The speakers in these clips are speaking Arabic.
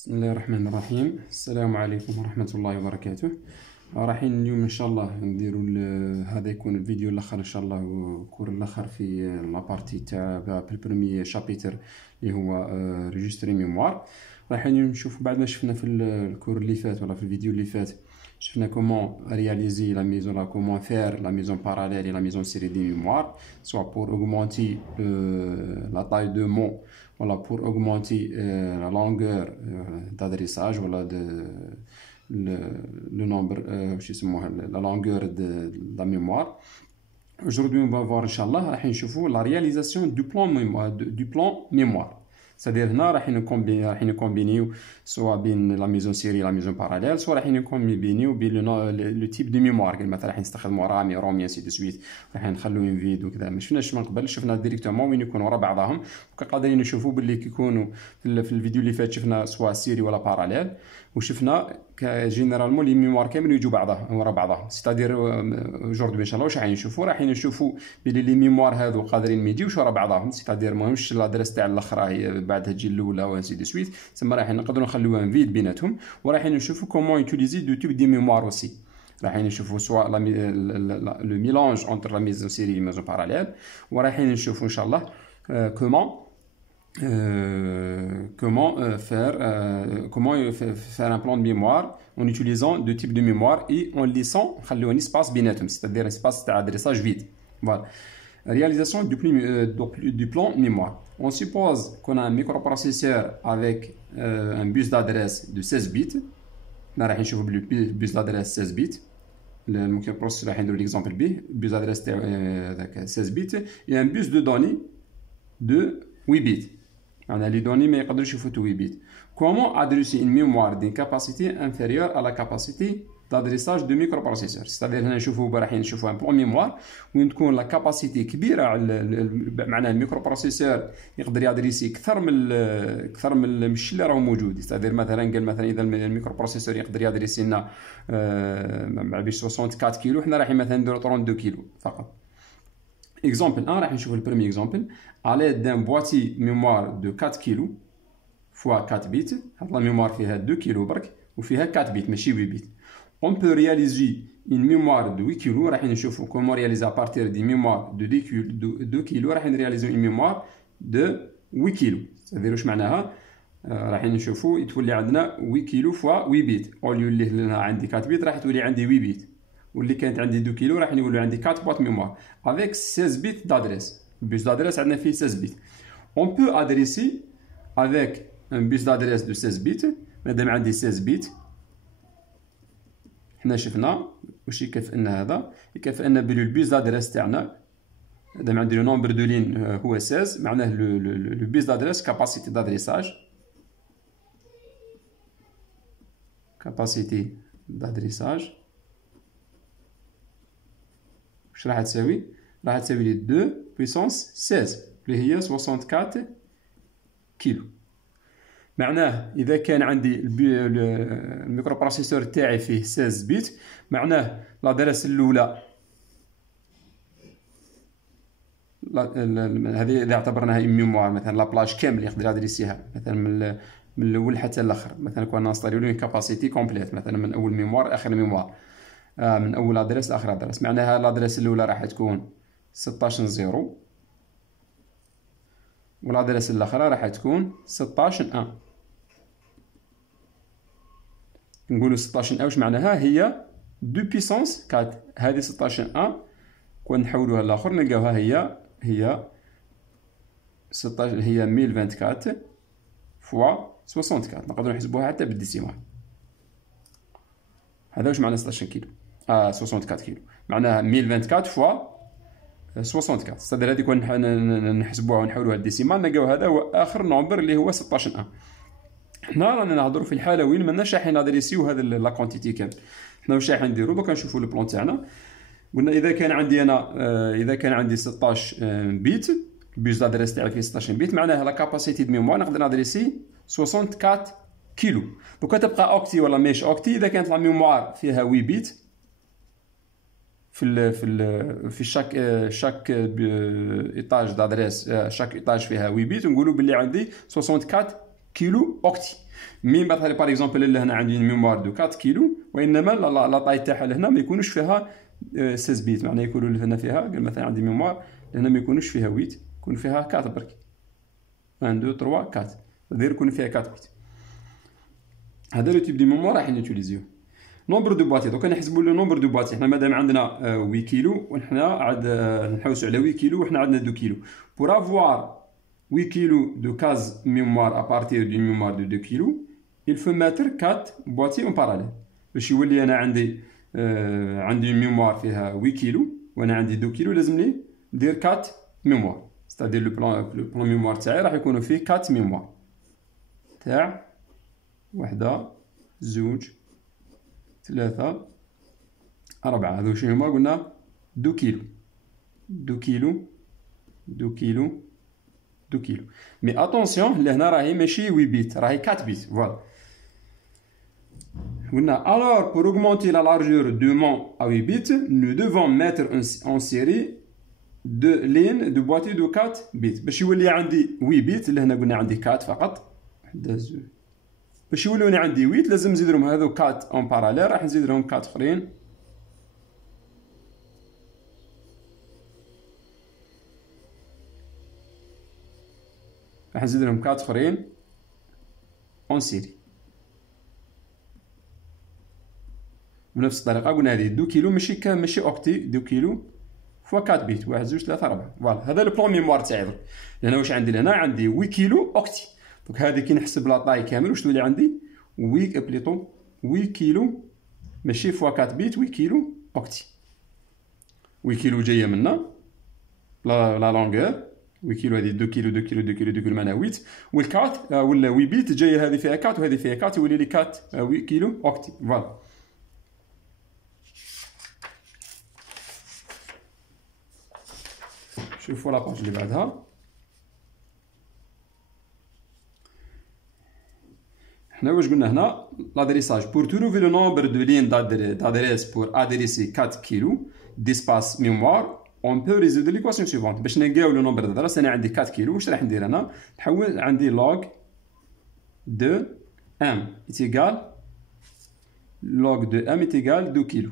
بسم الله الرحمن الرحيم. السلام عليكم ورحمة الله وبركاته. رايحين اليوم ان شاء الله نديروا هذا يكون الفيديو الاخر ان شاء الله، الكور الاخر في لابارتي تاع البريمي شابيتر اللي هو ريجستري ميموار. رايحين نشوف بعد ما شفنا في الكور اللي فات ولا في الفيديو اللي فات، شفنا كومون رياليزي لا ميزون، كومون فير لا ميزون باراليل et la maison série des mémoires, soit pour augmenter la taille de mot, voilà, pour augmenter la longueur d'adressage, voilà, le nombre, la longueur de la mémoire. Aujourd'hui, on va voir, Inch'Allah, la réalisation du plan mémoire. C'est-à-dire هنا راح نكومبينيو سواء بين لا ميزون سيري لا ميزون باراليل، سواء راح نكومبينيو بين لو تيب دو ميموار. قال مثلا راح نستخدموا رامي رومي سي دو سويت، راح نخلو ان فيد وكذا. ما شفناش من قبل، شفنا ديريكتومون وين يكونوا ورا بعضهم، وقادرين نشوفوا باللي كيكونوا في الفيديو اللي فات شفنا سواء سيري ولا باراليل، وشفنا جينيرالمون لي ميموار كامل يجوا بعضهم ورا بعضهم. سيتادير جوردي ان شاء الله واش راح نشوفوا بلي لي ميموار هذو قادرين ما يجيوش ورا بعضهم. سيتادير ماهمش لادريس تاع الاخرى هي بعدها تجي الاولى وانسي دو سويت، تسمى راح نقدروا نخليوها ان فيد بيناتهم. وراح نشوفوا كومون يوتيليزي دو تيب دي ميموار اوسي. راح نشوفوا سواء لو ميلانج انتر لا ميزون سيري et ميزون باراليل، وراح نشوفوا ان شاء الله comment faire un plan de mémoire en utilisant deux types de mémoire et en laissant un espace بيناتهم، c'est-à-dire un espace d'adressage vide. Voilà. Réalisation du plan mémoire. On suppose qu'on a un microprocesseur avec un bus d'adresse de 16 bits. Là, راح نشوفوا le bus d'adresse 16 bits. الميكروبروسيسور راح نديروا l'exemple به bus d'adresse تاع 16 bits et un bus de données de 8 bits. Les données mais يقدروش يفوتوا 8 bits. Comment adresser une mémoire d'une capacité inférieure à la capacité d'adressage de microprocesseur. C'est-à-dire هنا راح نشوفوا un plan mémoire وين تكون لا كاباسيتي كبيره، معناها الميكروبروسيسور يقدر يادريسي اكثر من الشيء اللي راهو موجود. C'est-à-dire مثلا اذا الميكروبروسيسور يقدر يادريسي لنا مع 64 كيلو، حنا راح مثلا نديرو 32 كيلو فقط. Exemple 1, راح نشوف البريمي اكزامبل. à l'aide d'un boîtier mémoire de 4 كيلو fois 4 bits. هاد لا ميموار فيها 2 كيلو برك وفيها 4 bits ماشي 8 bits. On peut réaliser une mémoire de 8 kg. راح نشوفوا comment réaliser à partir d'une mémoire de 2 kg. راح réaliser une mémoire de 8 kg. c'est-à-dire واش معناها؟ راح نشوفوا يتولي عندنا 8 kg fois 8 bits. اوليو اللي هنا عندي 4 bits راح تولي عندي 8 bits، واللي كانت عندي 2 kg راح يولوا عندي 4 boîtes mémoire avec 16 bits d'adresse. bus d'adresse عندنا فيه 16 bits. On peut adresser avec un bus d'adresse de 16 bits. مادام عندي 16 bits حنا شفنا واش يكافئنا. هذا يكافئنا بلي البيس دادريس تاعنا مادام عندي لو نومبر دو لين هو 16، معناه لو بيس دادريس كاباسيتي دادريساج واش راح تساوي؟ راح تساوي لي 2 بويسونس 16 اللي هي 64 كيلو. معناه اذا كان عندي الميكروبروسيسور تاعي فيه 16 بيت، معناه لادريس الاولى هذه اذا اعتبرناها ميموار، مثلا لابلاج كامل يقدر يدريسيها مثلا من الاول حتى الاخر. مثلا كنا نستغلوا لين كاباسيتي كومبليت، مثلا من اول ميموار اخر ميموار، من اول ادريس لاخر ادريس. معناها الادريس الاولى راح تكون 16 0 والادريس الاخرى راح تكون 16 1. نقولوا 16 واش معناها؟ هي 2 بيسونس 4. هذه 16 1 كون نحولوها للاخر نلقاوها هي 16 هي 1024 فوا 64. نقدروا نحسبوها حتى بالديسيمال. هذا واش معنى 16 كيلو 64 كيلو، معناها 1024 فوا 64. صدر هذه كون نحسبوها ونحولوها للديسيمال نلقاو هذا هو اخر نومبر اللي هو 16 1. حنا رانا نهضروا في الحاله وين ماناش راح نادريسيو هذا لا كونتيتي كامل. حنا واش راح نديرو؟ دوكا نشوفوا البلان تاعنا. قلنا اذا كان عندي 16 بيت، البيس دادريس تاعي فيه 16 بيت، معناها لا كاباسيتي دو ميموار نقدر نادريسي 64 كيلو. دوكا تبقى اوكتي ولا ماهيش اوكتي. اذا كانت لا ميموار فيها 8 بيت في شاك ايطاج دادريس، شاك ايطاج فيها 8 بيت، نقولوا باللي عندي 64 كيلو اوكتي. مي مثلا باغ اكزومبل لهنا عندي ميموار دو 4 كيلو، وانما لا طاي تاعها لهنا ما يكونوش فيها 16 بيت، معناها يكونوا لهنا فيها قال مثلا عندي ميموار لهنا ما يكونوش فيها 8، يكون فيها 4 برك 1 2 3 4 غير يكون فيها 4 بيت. هذا لو تيب دو ميموار راح نوتيليزيو. نومبر دو بواتي، دوكا نحسبوا لو نومبر دو بواتي. حنا مادام عندنا 8 كيلو وحنا عاد نحوسوا على 8 كيلو وحنا عندنا 2 كيلو. بور افوار 8 كيلو دو كاز ميموار ا بارتير دو ميموار دو 2 كيلو il faut mettre 4 boîtiers en parallèle باش يولي انا عندي ميموار فيها 8 كيلو وانا عندي 2 كيلو، لازم لي ندير 4 ميموار. ستادير لو بلان ميموار تاعي راح يكونوا فيه 4 ميموار تاع 1 2 3 4. هذو شنو هما؟ قلنا 2 كيلو 2 كيلو 2 كيلو 2 كيلو. مي اتونسيون لهنا راهي ماشي 8 بيت، راهي 4 بيت. فوالا قلنا alors pour augmenter la largeur du mont à 8 bits, nous devons mettre en série deux lignes de boîtier de 4 bits. باش يولي عندي 8 بيت، لهنا قلنا عندي 4 فقط. باش يولوني عندي 8 لازم نزيد لهم هذو 4 اون باراليل، راح نزيد لهم 4 اخرين. راح نزيد لهم 4 اخرين اون سيري. بنفس الطريقه قلنا هذه 2 كيلو ماشي اوكتي، 2 كيلو فوا 4 بيت 1 2 3 4. فوالا هذا لو بلان ميموار تاعي. درك لهنا واش عندي؟ لهنا عندي 8 كيلو اوكتي. دونك هذه كي نحسب لا طاي كامل واش تولي عندي 8 بليطو 8 كيلو ماشي فوا 4 بيت 8 كيلو اوكتي. 8 كيلو جايه منا لا لونغور 8 كيلو، هذه 2 كيلو 2 كيلو 2 كيلو 2 كيلو معناها 8، وال4 ولا 8 بيت جايه هذه فيها 4 وهذه فيها 4 يولي لي 4 8 كيلو اوكتي. فوالا شوفوا لاباج اللي بعدها. حنا واش قلنا هنا؟ l'adressage pour trouver le nombre de lignes d'adresse pour adresser 4 كيلو d'espace mémoire on peut résoudre l'équation suivante. باش نلقاو لو نومبر d'adresse انا عندي 4 كيلو، واش راح ندير انا؟ نحول عندي log de m est égal log de m est égal 2 كيلو.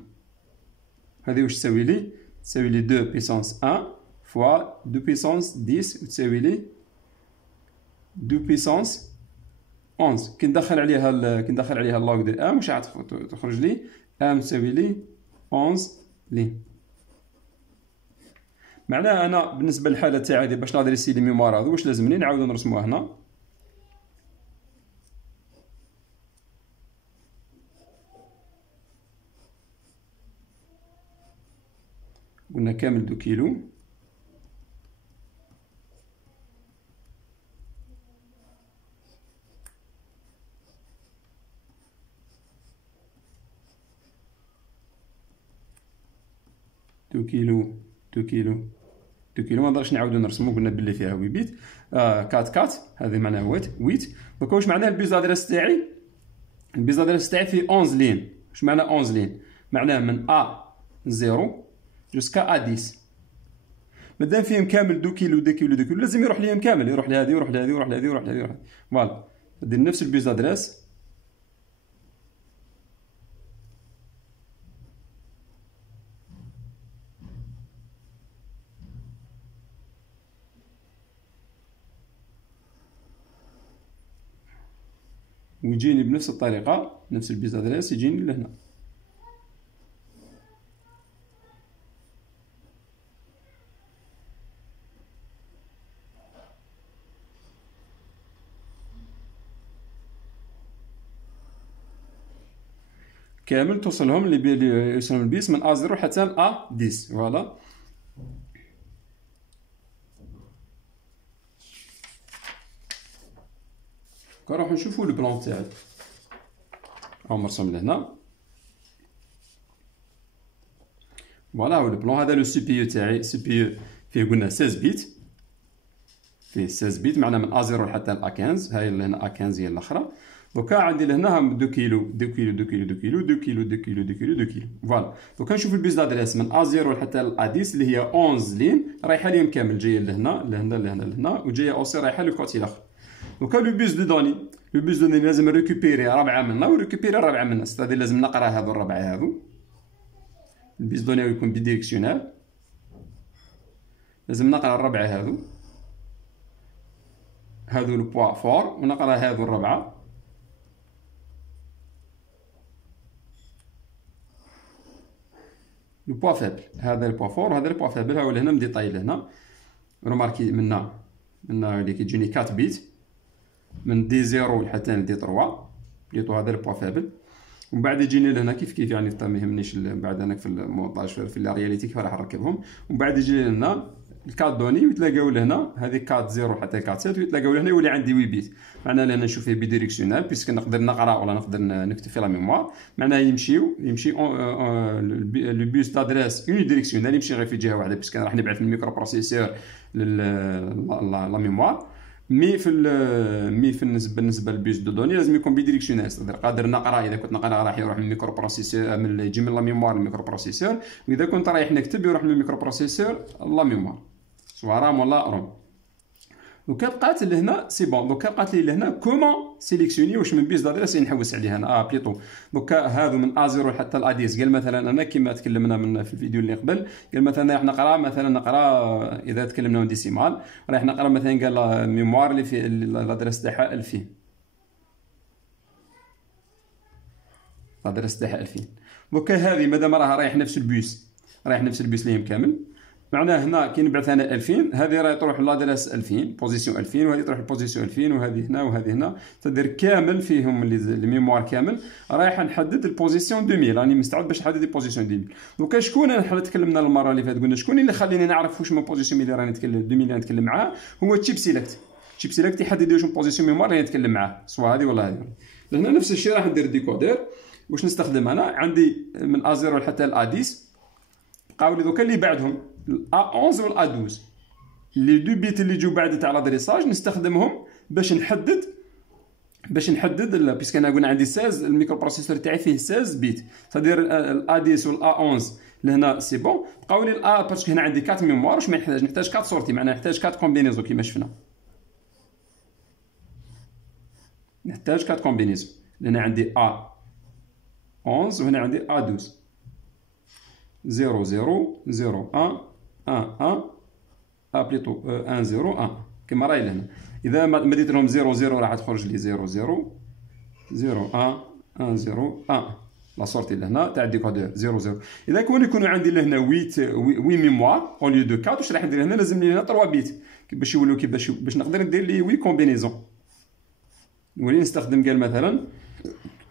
هذه واش تساوي لي؟ تساوي لي 2 puissance 1 fois 2 puissance 10 وتساوي لي 2 puissance 11. كي ندخل عليها اللوغ دو ام واش تخرج لي؟ ام تساوي لي 11 لين. معناها انا بالنسبه للحاله تاعي هذه باش نادريسي لي ميموار هذو واش لازمني نعاودو نرسموها هنا. قلنا كامل 2 كيلو ما نقدرش نعاودو نرسمو. قلنا بلي فيها 8 بيت 4 هذه معناها 8. دوكا واش معناه البيز ادريس تاعي؟ البيز ادريس تاعي فيه 11 لين. واش معنى 11 لين؟ معناه من ا 0 جوسكا ا 10. مادام فيهم كامل 2 كيلو 2 كيلو 2 كيلو لازم يروح ليهم كامل، يروح لهذه ويروح لهذه ويروح لهذه ويروح لهذه. فوالا دير نفس البيز ادريس. ويجيني بنفس الطريقة نفس البيز ادريس يجيني لهنا. كامل توصلهم اللي يوصلهم البيس من A0 حتى ل A10. فوالا نروحو نشوفو البلان تاعي. هاو مرسوم لهنا. فوالا هو البلان. هذا لو سي بي يو تاعي. سي بي يو فيه قلنا 16 بيت، فيه 16 بيت معناها من A0 حتى ل A15. هاي لهنا A15 هي الاخرى. دوكا عندي لهنا 2 كيلو 2 كيلو 2 كيلو 2 كيلو 2 كيلو 2 كيلو 2 كيلو 2 كيلو. فوالا دوكا نشوف البيز دادريس من A0 حتى ل A10 اللي هي 11 لين رايحه ليهم كامل، جايه لهنا لهنا لهنا لهنا وجايه اوسي رايحه للكوتي الاخر. دوكا لو بيس دو دوني، لو بيس دو دوني لازم ريكوبيري رابعه منا وريكوبيري رابعه منا، ستادير لازم نقرا هادو الربعه هادو. البيس دوني يكون بيديريكسيونال، لازم نقرا الربعه هادو، هادو لو بوا فور، ونقرا هادو الربعه. لو بوا فابل، هذا البوا فور وهذا البوا فابل، ها هو لهنا مديطاي لهنا. روماركي منا اللي كيجيني 4 بيت من دي زيرو حتى دي 3 بليطو، هذا البوا فابل. ومن بعد يجيني لهنا كيف كيف يعني ما يهمنيش بعد انا في المونتاج في الرياليتي كيف راح نركبهم. ومن بعد يجي لهنا الكات دوني ويتلاقاو لهنا هذه كات زيرو حتى كات 7 ويتلاقاو لهنا يولي عندي 8 بيت. معناها لهنا نشوف فيه بيديريكسيونال بيسك نقدر نقرا ولا نقدر نكتب في لا ميموار. معناها يمشي لو بيس دادريس اوني ديريكسيونال، يمشي غير في جهه واحده بيسك راح نبعث من الميكرو بروسيسور لا ميموار. مي بالنسبه للبيس دو دوني لازم يكون بيديريكسيونال، تقدر قادر نقرا، اذا كنت نقرا راح يروح من الميكرو بروسيسور من يجي من لا ميموار للميكرو بروسيسور، واذا كنت رايح نكتب يروح من الميكرو بروسيسور لا ميموار سواء رام ولا روم. دوكا بقات لهنا سي بون. دوكا بقات لي لهنا كومون سيليكسيوني واش من بيس دادريس نحوس عليها انا بليطو. دوكا هادو من A0 حتى ل A10. قال مثلا انا كيما تكلمنا من في الفيديو اللي قبل، قال مثلا راح نقرا مثلا اذا تكلمنا عن ديسيمال راح نقرا مثلا قال ميموار اللي في الادريس تاعها 2000، الادريس تاعها 2000. دوكا هذه مادام راها رايح نفس البيس، رايح نفس البيس ليهم كامل، معناه هنا كي نبعث انا 2000 هذه راهي تروح لادريس 2000 بوزيسيون 2000، وهذه تروح لبوزيسيون 2000، وهذه هنا وهذه هنا، تدير كامل فيهم الميموار كامل رايح نحدد البوزيسيون 2000. راني مستعد باش نحدد البوزيسيون 2000. دوكا شكون انا تكلمنا المره اللي فاتت قلنا شكون اللي خليني نعرف واش من بوزيسيون اللي راني نتكلم 2000 اللي نتكلم معاه، هو تشيب سيلكت. تشيب سيلكت يحدد واش من بوزيسيون ميموار اللي نتكلم معاه، سواء هذه ولا هذه. لهنا نفس الشيء راح ندير ديكودير. واش نستخدم انا؟ عندي من A0 حتى ل A10 بقاو لي دوكا اللي بعدهم A11 وال A12، لي دو بيت اللي يجوا بعد تاع لادريساج نستخدمهم باش نحدد بيسك انا قلنا عندي 16 الميكرو بروسيسور تاعي فيه 16 بيت، تدير A10 وال A11 لهنا سي بون. بقاو لي باسكو هنا عندي 4 ميموار واش ما نحتاج 4 سورتي، معناها نحتاج 4 كومبينيزون كيما شفنا، نحتاج 4 كومبينيزون. لهنا عندي A11 وهنا عندي A12 0 0 0 1 1 1 بليطو 1 0 1 كما راهي لهنا. اذا ما ديت لهم 0 0 راح تخرج لي 0 0 0 1 1 0 1 لا سورتي لهنا تاع الديكودور 0 0. اذا يكونوا عندي لهنا 8 ميموار او ليو دو 4 واش راح ندير هنا؟ لازم لي هنا 3 بيت باش يولوا باش نقدر ندير لي 8 كومبينيزون. نولي نستخدم قال مثلا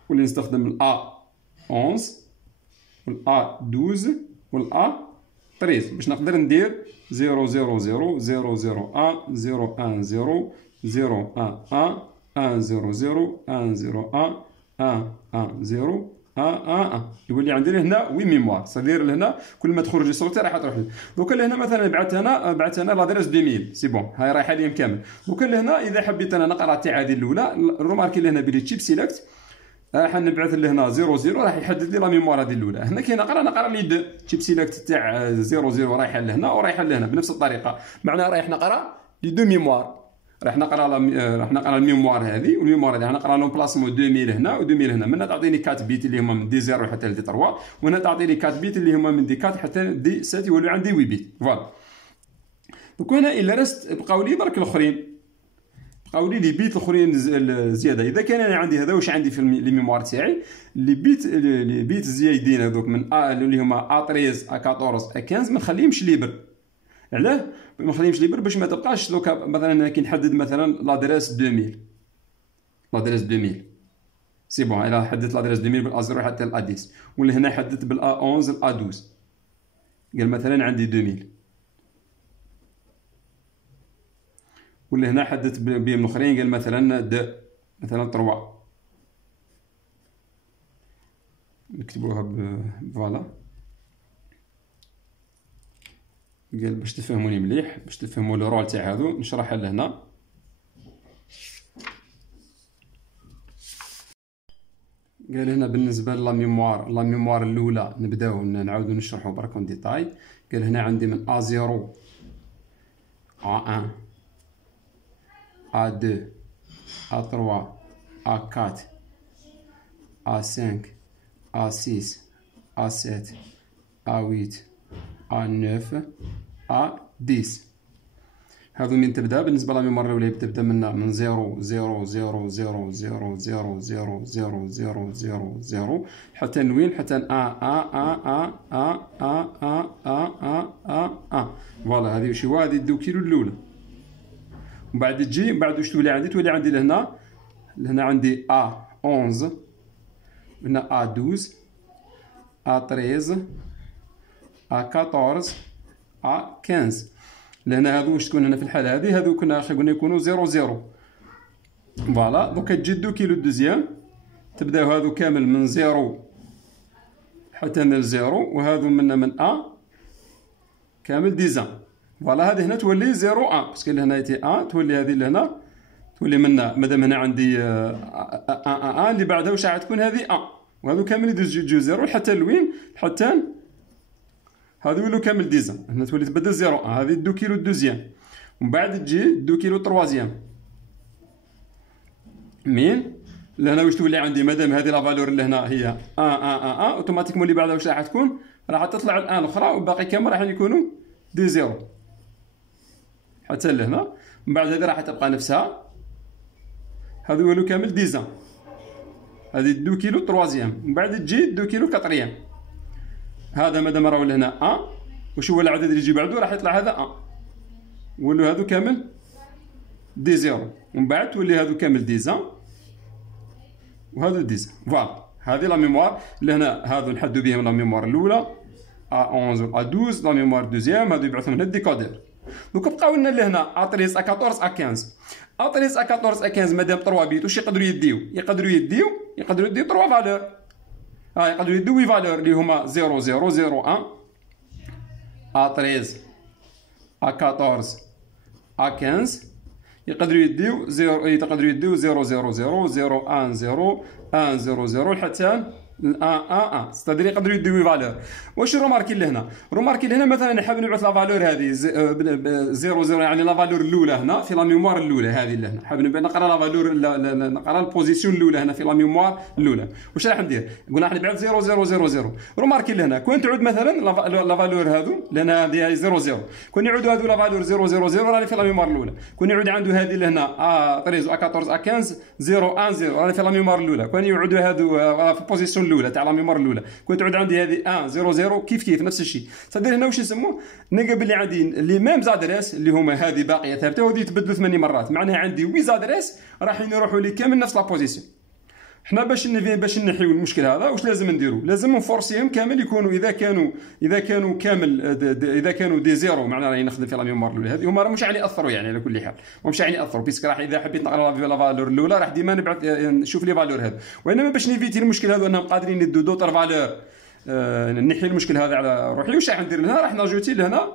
ولي نستخدم الA 11 والA 12 والA 13 باش نقدر ندير 0 0 0 0 0 1 0 1 0 0 1 1 1 0 0 1 0 1 1 1 0 1 1 يولي عندي هنا 8 ميموار. صدير لهنا كل ما تخرج لي صوتي راح تروح لي. دوكا لهنا مثلا بعثت انا لادريس 2000 سي بون، هاي رايحه لي كامل. دوكا لهنا اذا حبيت انا نقرا تاع هذه الاولى، روماركي لهنا بلي تشيب سيلكت راح نبعث لهنا 0 0 راح يحدد لي لا ميموار هذه الاولى. هنا كي نقرا لي دو تشيب سيلكت تاع 0 0 رايحه لهنا ورايحه لهنا بنفس الطريقه، معناها رايح نقرا لي دو ميموار. راح نقرا الميموار هذه والميموار هذه، راح نقرا لهم بلاسمون 2000 هنا و2000 هنا. منها تعطيني 4 بيت اللي هما من دي 0 حتى لدي 3، وهنا تعطيني 4 بيت اللي هما من دي 4 حتى دي 7 يولوا عندي 8 بيت. فوالا دوك هنا الا رست بقاو لي برك الاخرين، بقاو لي بيت الاخرين زياده. اذا كان انا عندي هذا واش عندي في لي ميموار تاعي لي بيت زايدين هذوك من اللي هما A13 A14 A15 ما نخليهمش ليبر. علاه ما نخليهمش ليبر؟ باش ما تبقاش دوكا مثلا كي نحدد مثلا لادريس 2000 لادريس 2000 سي بون، الا حددت لادريس 2000 بالA0 حتى الA10 ولا هنا حددت بالA11 الA12 قال مثلا عندي 2000 ولا هنا حددت بهم الاخرين قال مثلا مثلا 3 نكتبوها فوالا. قال باش تفهموني مليح باش تفهموا لو رول تاع هادو نشرحها لهنا. قال هنا بالنسبه لا ميموار الاولى نبداو نعاودو نشرحو برك اون ديتاي. قال هنا عندي من A0 A1 A2 A3 A4 A5 A6 A7 A8 A9 A10. هذو من تبدا بالنسبه لا ميموار الاولى تبدا من 0 0 0 0 0 0 0 0 0 0 0 حتى لوين؟ حتى ا فوالا. هذه واش هو؟ هذه الدو كيلو الاولى. ومن بعد تجي من بعد واش تولي عندي؟ تولي عندي لهنا عندي A11 هنا A12 A13 A14 A15. لهنا هذو واش تكون هنا في الحاله هذه؟ هذو كنا قلنا يكونوا 0 0 فوالا. دوكا تجي دو كيلو دوزيام تبداو هذو كامل من 0 حتى ل 0 وهذو من ا كامل ديزان فوالا. هذه هنا تولي 0 1 باسكو لهنا تي ا تولي هذه لهنا تولي مادام هنا عندي ا اللي بعدها واش راح تكون؟ هذه ا وهذو كامل يدوزو 0 حتى لوين؟ حتى هذو يولو كامل ديزان. هنا تولي تبدل 0 1. هذه دو كيلو دوزيام. ومن بعد تجي دو كيلو تروازيام مين لهنا واش تولي عندي؟ مادام هذه لا فالور اللي هنا هي اوتوماتيكمون اللي بعدها واش راح تكون؟ راح تطلع الان الاخرى وباقي كامل راح يكونوا دي 0 حتى لهنا. من بعد هذه راح تبقى نفسها. هذو يولو كامل ديزان. هذه دو كيلو تروازيام. من بعد تجي دو كيلو كاتريام. هذا مادام راهو لهنا واش هو العدد اللي يجي بعده؟ راح يطلع هذا ولو هذو كامل دي 0. ومن بعد تولي هذو كامل ديزان وهذو ديزان فوالا. هذه لا ميموار لهنا. هذو نحدو بهم لا ميموار الاولى A11 و A12. لا ميموار دوزيام هذو يبعثوا من الديكودير. دوك بقاو لنا لهنا A13 A14 A15. A13 A14 A15 مادام 3 بيت واش يقدروا يديو؟ يقدروا يديو 3 فالور. يقدروا يديو 8 فالور اللي هما 0 0 0 1 A13 A14 A15. يقدروا يديو 0 0 0 0 1 0 1 0 0 حتى ستادير يقدروا يديو فالور. واش الروماركي لهنا؟ روماركي لهنا مثلا حاب نبعث لا فالور هذه 0 0 يعني لا فالور الاولى هنا في لا ميموار الاولى هذه لهنا. حاب نقرا لا فالور نقرا البوزيسيون الاولى هنا في لا ميموار الاولى. واش راح ندير؟ قلنا راح نبعث 0 0 0 0. روماركي لهنا كون تعود مثلا لا فالور هذو لهنا هذه 0 0 كون يعودوا هذو لا فالور 0 0 0 راني في لا ميموار الاولى. كون يعود عنده هذه لهنا A13 A14 A15 0 1 0 راني في لا ميموار الاولى. كون يعودوا هذو في البوزيسيون الاولى تاع لا ميموار الاولى كنت تعود عندي هذه 1 0 0 كيف نفس الشيء. صدق هنا واش يسموه؟ نلقى باللي عندي لي ميم زادريس اللي هما هذه باقيه ثابته وهذه يتبدلوا 8 مرات. معناها عندي 8 زادريس راح يروحوا لي كامل نفس لا بوزيسيون. حنا باش نحيو المشكل هذا واش لازم نديروا؟ لازم نفورسيهم كامل يكونوا اذا كانوا دي زيرو. معناها راني نخدم في لا ميموار الاولى هذه هما راه مش يعني ياثروا يعني على كل حال مش يعني ياثروا بيسك راح اذا حبيت نقرا لا فالور الاولى راح ديما نبعث نشوف لي فالور هذا. وانما باش نيفيتي المشكل هذا انهم قادرين يدوا دوطر فالور نحي المشكل هذا على روحي. واش راح ندير لهنا؟ راح ناجوتي لهنا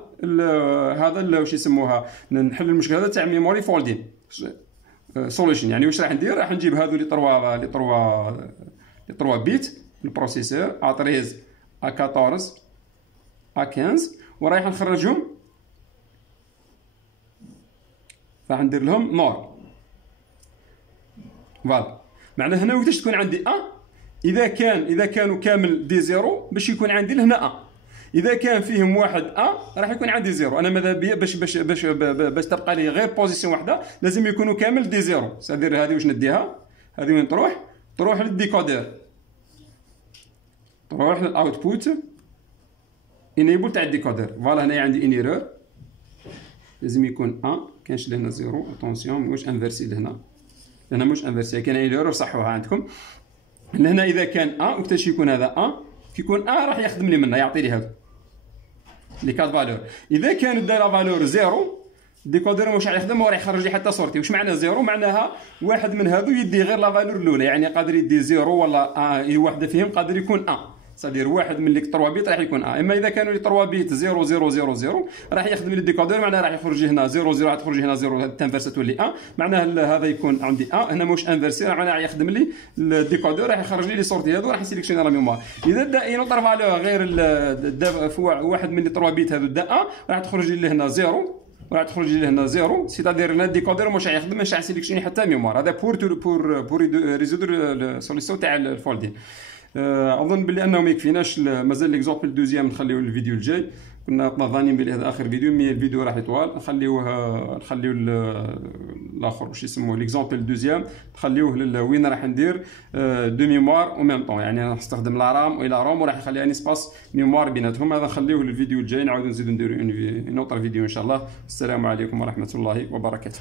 هذا واش يسموها نحل المشكل هذا تاع ميموري فولدين سوليوشن. يعني واش راح ندير؟ راح نجيب هذو لي 3 بيت البروسيسور A13 A14 A15 ورايح نخرجهم. راح ندير لهم نور فوالا. معناه هنا وقتاش تكون عندي اذا كانوا كامل دي زيرو باش يكون عندي لهنا اذا كان فيهم واحد راح يكون عندي زيرو. انا ماذا بيا باش تبقى لي غير بوزيسيون واحده لازم يكونوا كامل دي زيرو. سادير هذه واش نديها؟ هذه وين تروح للديكودير، تروح للاوتبوت انيبل تاع الديكودير. فوالا هنا عندي ان ايرور لازم يكون كانش لهنا زيرو. اتونسيون مش انفيرسي لهنا مش انفيرسي كاين ايرور صحوها عندكم. لهنا اذا كان وقتاش يكون هذا كي يكون راح يخدم لي منها يعطي لي هذا لي كاد فالور. اذا كان دايره فالور زيرو الديكودير واش راح يخدم وراح يخرج لي حتى صورتي. واش معنى زيرو؟ معناها واحد من هذو يدي غير لا فالور الاولى. يعني قادر يدي زيرو ولا واحده فيهم قادر يكون صدير واحد من ليك 3 بيت راح يكون اما اذا كانوا لي 3 بيت 0 0 0 0 راح يخدم لي الديكودير. معناها راح يخرج هنا 0 0 راح تخرج هنا 0 تنفرس تولي معناها هذا يكون عندي هنا مش انفرسي معناها راح يخدم لي الديكودير راح يخرج لي صورتي هذو راح يسيليكسيوني لا ميموار. اذا دا اي نوتر فالور غير واحد من لي 3 بيت هذو دا راح تخرج لي هنا 0 وراح تخرج لي هنا زيرو، سيتادير هنا الديكودير مش غيخدم، مش غيسيليكسيوني حتى ميموار. هذا بور ريزودر سوليسيون تاع الفولدين. اظن بلي انه ما يكفيناش، مازال ليكزومبل دوزيام نخليوه للفيديو الجاي. كنا ظانين بلي هذا اخر فيديو، مي الفيديو راح يطول، نخليوه الاخر واش يسموه ليكزومبل دوزيام، نخليوه وين راح ندير دو ميموار او ميم طون، يعني راح نستخدم لا رام والى روم وراح يخلي ان اسباس ميموار بيناتهم. هذا نخليوه للفيديو الجاي، نعاودو نزيدو نديرو اون اوتر فيديو ان شاء الله. السلام عليكم ورحمه الله وبركاته.